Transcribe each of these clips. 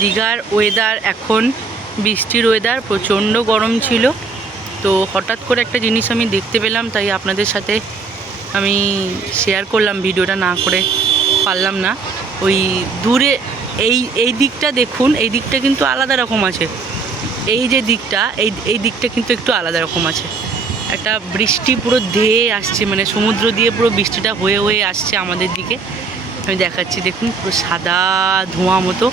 দীঘার ওয়েদার এখন বৃষ্টির ওয়েদার প্রচণ্ড গরম ছিল। তো হঠাৎ করে একটা জিনিস আমি দেখতে পেলাম, তাই আপনাদের সাথে আমি শেয়ার করলাম ভিডিওটা, না করে পারলাম না। ওই দূরে, এই এই দিকটা দেখুন, এই দিকটা কিন্তু আলাদা রকম আছে। এই যে দিকটা, এই এই দিকটা কিন্তু একটু আলাদা রকম আছে। একটা বৃষ্টি পুরো ধেয়ে আসছে মানে সমুদ্র দিয়ে পুরো বৃষ্টিটা হয়ে হয়ে আসছে আমাদের দিকে। আমি দেখাচ্ছি, দেখুন, পুরো সাদা ধোঁয়া মতো।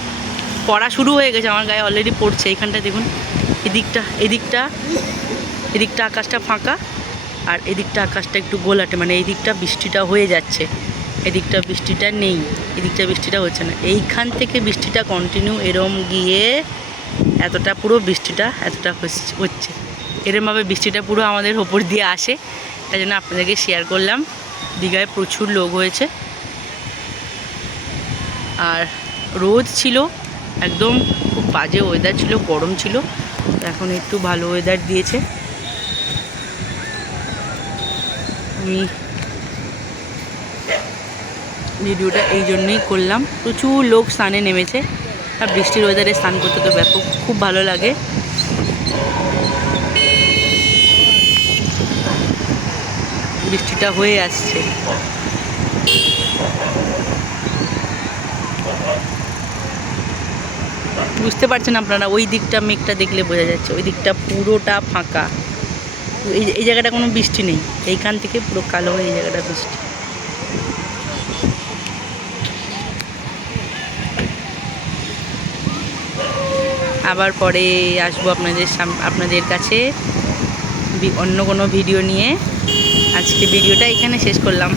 পড়া শুরু হয়ে গেছে, আমার গায়ে অলরেডি পড়ছে, এইখানটা দেখুন। এদিকটা এদিকটা এদিকটা আকাশটা ফাঁকা, আর এদিকটা আকাশটা একটু গোলাটে মানে এই দিকটা বৃষ্টিটা হয়ে যাচ্ছে। এদিকটা বৃষ্টিটা নেই, এদিকটা বৃষ্টিটা হচ্ছে না। এইখান থেকে বৃষ্টিটা কন্টিনিউ এরম গিয়ে এতটা পুরো বৃষ্টিটা এতটা হচ্ছে- হচ্ছে। এরমভাবে বৃষ্টিটা পুরো আমাদের ওপর দিয়ে আসে, তাই জন্য আপনাদেরকে শেয়ার করলাম। দীঘায় প্রচুর লোক হয়েছে। আর রোদ ছিল, একদম খুব বাজে ওয়েদার ছিল, গরম ছিল এখন একটু ভালো ওয়েদার দিয়েছে। আমি ভিডিওটা এই জন্যই করলাম। প্রচুর লোক স্নানে নেমেছে, আর বৃষ্টির ওয়েদারে স্নান করতে তো ব্যাপক, খুব ভালো লাগে। বৃষ্টিটা হয়ে আসছে। বুঝতে পারছেন আপনারা, ওই দিকটা মেঘটা দেখলে বোঝা যাচ্ছে, ওই দিকটা পুরোটা ফাঁকা। এই এই জায়গাটা কোনো বৃষ্টি নেই, এইখান থেকে পুরো কালো হয়ে এই জায়গাটা বৃষ্টি। আবার পরে আসব আপনাদের আপনাদের কাছে অন্য কোনো ভিডিও নিয়ে। আজকে ভিডিওটা এখানে শেষ করলাম।